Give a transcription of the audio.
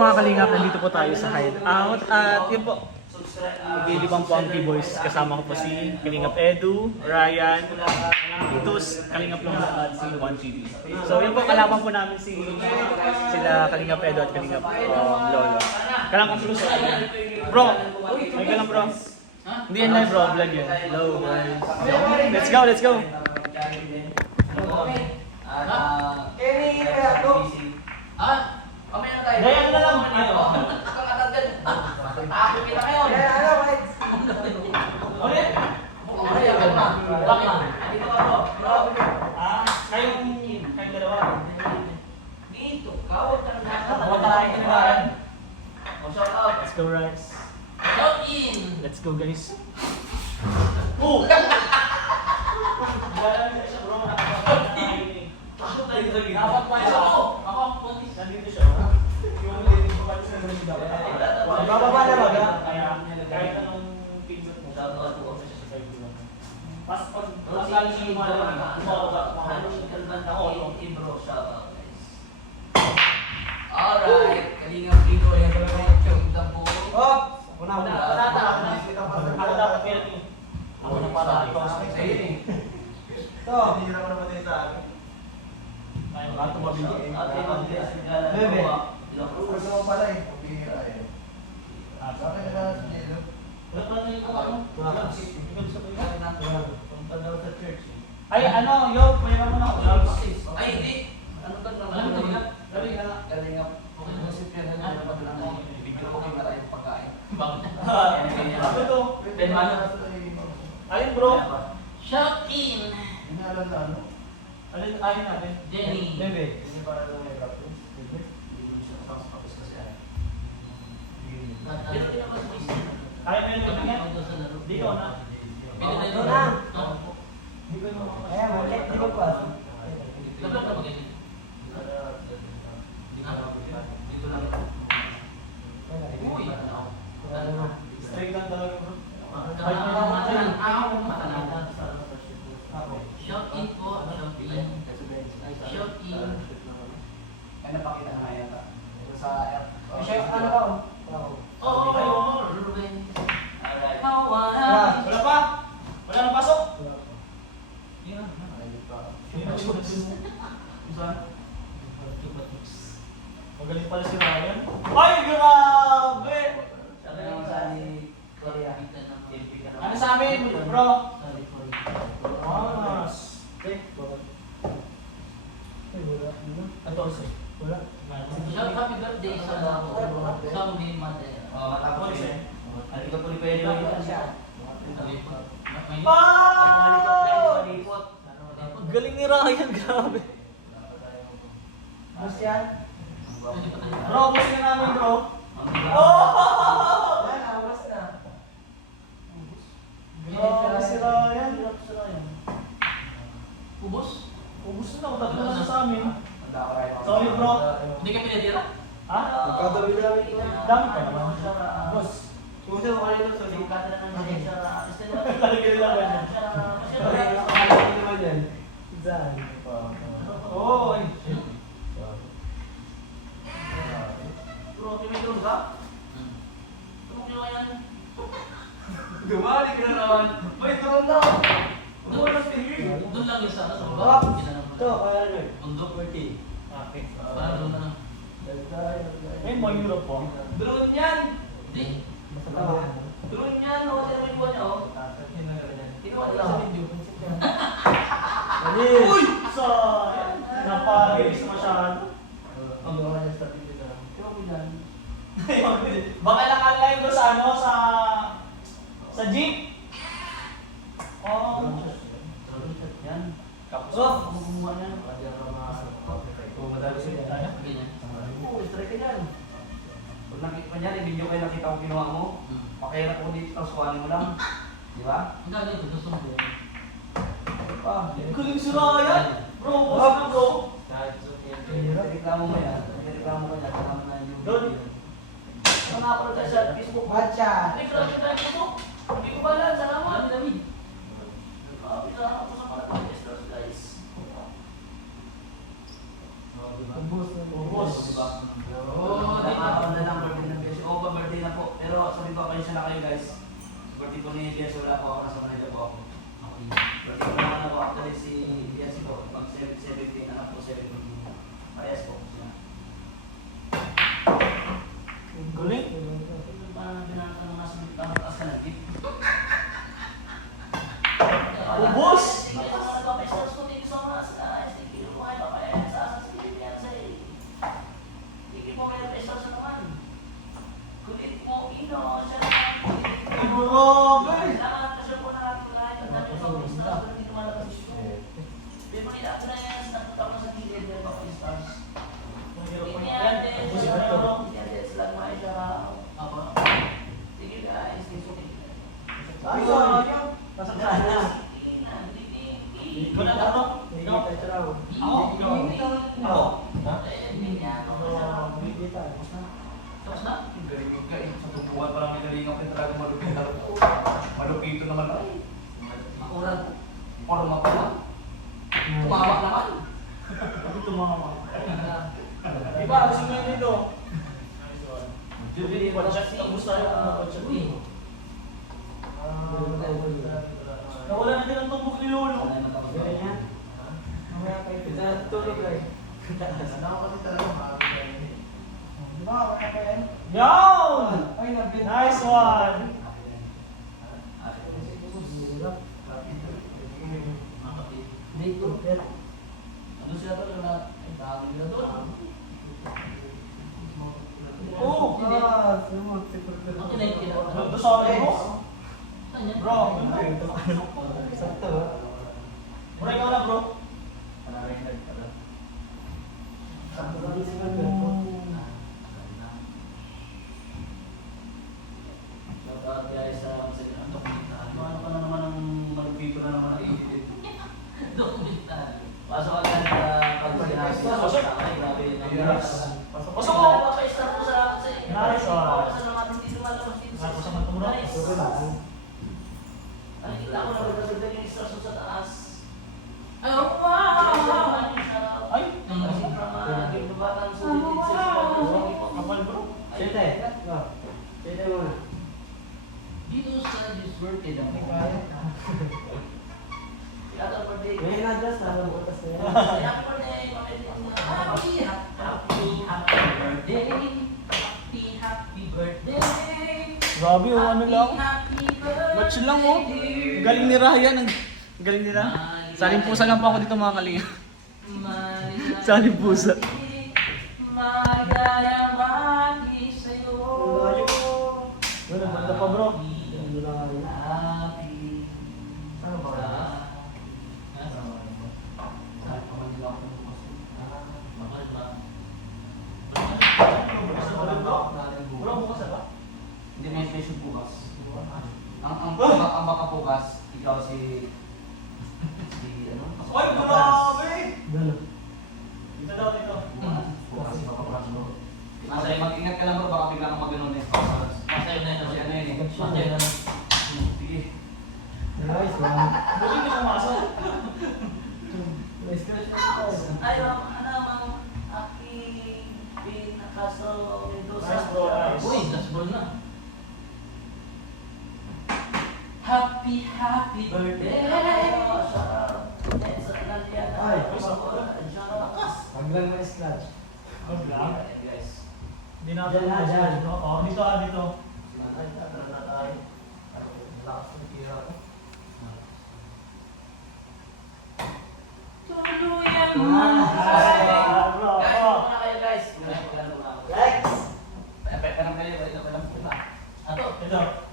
mga kalingap, nandito po tayo sa hideout at yun po, maglilibang po ang P-Boys. Kasama ko po si Kalingap Edu, Ryan, Itus, Kalingap Long at si 1TV. So yun po, kalaban po namin sila Kalingap Edu at Kalingap Lolo. Kalangap Plus. Bro, may kalang bro. Hindi yan live bro, vlog yun. Hello guys. Let's go, let's go. Kenny, kaya to. Ha? Mamaya na tayo. Dayan na lang. Kakatag dyan. Ako kita kayo. Ano, Mike? Ulit. Mamaya, kalma. Kalma. Dito ka po. Kayong dalawa. Dito ka. Huwag ka na. Huwag tayo kinabahan. Shout out. Let's go, Rice. Shout in. Let's go, guys. Oh! Dapat pa isa ko. Ako, pulis. Nandito siya. Yung lady ko pala sa mga dapat. Bababa na ba? Kahit anong pindot mo. Shout out po. Pas lalo siya lumalawag. Ibro, shout out guys. Alright, Kalingap Ligo ay yung dampo. Oh! Una. Ako dapat kaya ito. Ako na para ikaw. Ito. Hindi naman naman din sa akin. Ayun, bato mabili. Bebe. Gusto mo pala eh. Pabihira eh. Sa akin na lang sa nilo. Wala pa na yung ano? Wala. Ikaw sa Wala. punta daw sa church. Ay, ano, yo, mayroon mo na ako. Ay, hindi. Ano ka naman? Ano to? Dali ka na. Kalingap. Kasi pera na dapat lang ako. Bigyan ko kayo maraming pagkain. Ano to? Ben Mano. Ayun, bro. Shout in. Inalan na ano? Ayun natin. Jenny. Bebe. Hindi para lang may practice. Kaya mo yung tingin? Dito na. Dito na. Kaya mo, di ba pa? Straight lang talaga, bro. Shout in po. Shout in. Shout in. Ay, napakita na yan. Sa Chef, ano ba? Oo, Ruben. Alright. Hawa. Wala pa? Wala nang pasok? Magaling pala si Ryan. Ay, grabe! Sabi naman sa ni Gloria. Ano sa amin, bro? Mas. Ito kasi. Wala. Shout happy birthday sa Zombie Mother. Matapos eh. Hindi ka po ni Pwede yung Wow! Galing ni Ryan, grabe. Mas yan? Bro, gusto na namin, bro. Oh! Yan, awas na. Grabe si Ryan. Ubus? Ubus na, tatlo na siya sa amin. Sorry Sorry, bro. Hindi ka pinatira? Ha? Magkatabi na namin ito. Dami pa naman. Boss. Kung saan ko kanina sa hindi ka na ng sa assistant. Lalagyan lang yan. Nakakalaman naman yan. Saan? Oo, ay. Bro, may drone ka? Tumok nyo yan. Dumali ka na naman. May drone na. Doon lang yung sa Oh, ito, kaya ano? Bundok. Okay. Parang doon na. Ayun mo, Europe po. Drone yan! Hindi. Masama. Drone yan! O, sino may buwan niya o? Kinuha nila sa video. Uy! Sayang. Napagis masyado. Ang gawa niya sa video na. Kinuha ko yan. Baka naka-live ko sa ano, sa jeep. Oh. Drone shot yan. Oh! Ako kumuha yan. Kung madali sila tayo. Ganyan. Oo, strike ka dyan. Pag nakita niyan, yung video kayo nakita ko kinuha mo, makahirap ko dito, tapos kuhanin mo lang. Di ba? Ang galing ko, susunod. Galing si Ryan. Bro, boss na bro. Reklamo mo yan. Reklamo mo yan. Kasama na yung Doon. video. Ano na-upload tayo sa Facebook? Matcha! Ay, crush tayo Facebook. Hindi ko ba alam, salamat. David. Pinaka ako sa mga podcast guys. diba? Ubos. Diba? Oo, tama na lang birthday ng Beshi. Oo, birthday na po. Pero sabi ko, pasensya na kayo guys. Birthday po ni Beshi, wala po ako, nasa Manila po ako. Birthday po naman ako, actually si Beshi po, pag 17 na lang po, 17. Parehas po siya. Galing. Parang binasa ng nasa taas ka ng gift. Ubos! Ay, sayang. Pasaksahan na. Wala na bro. Ikaw. Ako. Tapos na? Galing yung guys. Sa tutuan parang may nalingaw ka talaga malupit. Malupito naman. Ay, makuran. Parang mapala. Tumawak naman. Ako tumama. Diba, gusto mo yun dito? Jubilee pa siya. Tapos tayo kung napatsyat eh. Nawala na din ang tumbok ni Lolo. Yon! Nice one! Ano sila to? Ay, dami nila doon. Oh! Ang kinay-kinay. Doon sa akin mo? Bro, bro, ikaw na bro. Shoutout guys sa ano ka na naman ang malupito na naman ang edit. Pasok agad pag sinabi. Pasok. Ay, grabe. Pasok mo! Papay-start po sa akin sa Nice one. Sa naman hindi lumalabas dito sa Tapos ang tumura. Nice. Nakikita ko na rin yung stars mo sa taas. Ay, wow! Ay! Kasi from yung batang sulit sa Kapal bro. dito sa this birthday na mo. Yata birthday. Kaya po na happy birthday. Happy birthday. Grabe oh, ano lang. Happy birthday. Batch lang oh. Galing ni Ryan. Ang galing nila. Saling pusa lang po ako dito mga kalinga. Saling pusa. Magayamagi sa'yo. Wala, banda pa bro. Happy. Ano ba? Bro, bukas na ba? Hindi may special bukas. Ang baka bukas, ikaw si ano? Ay, grabe! Dito daw, dito. Bukas si Papa Bukas bro. Masaya, mag-ingat ka lang bro, baka bigla kang mag-ganon eh. Masaya na yun, masaya na yun eh. Masaya na. Sige. Buti hindi pumasok. Ay, ano, Aki Pinakaso Mendoza. Nice bro, nice. Uy, that's ball na. Happy birthday! Ay, Maglang na scratch. Good lang. Guys. Hindi natin Dyan na, dyan. Oo, dito ah, dito. Tuluyan mo. Ah, bro, Guys, bro. muna kayo guys. Lex! Pepe lang kayo. Ito pa lang. Ato. Ito.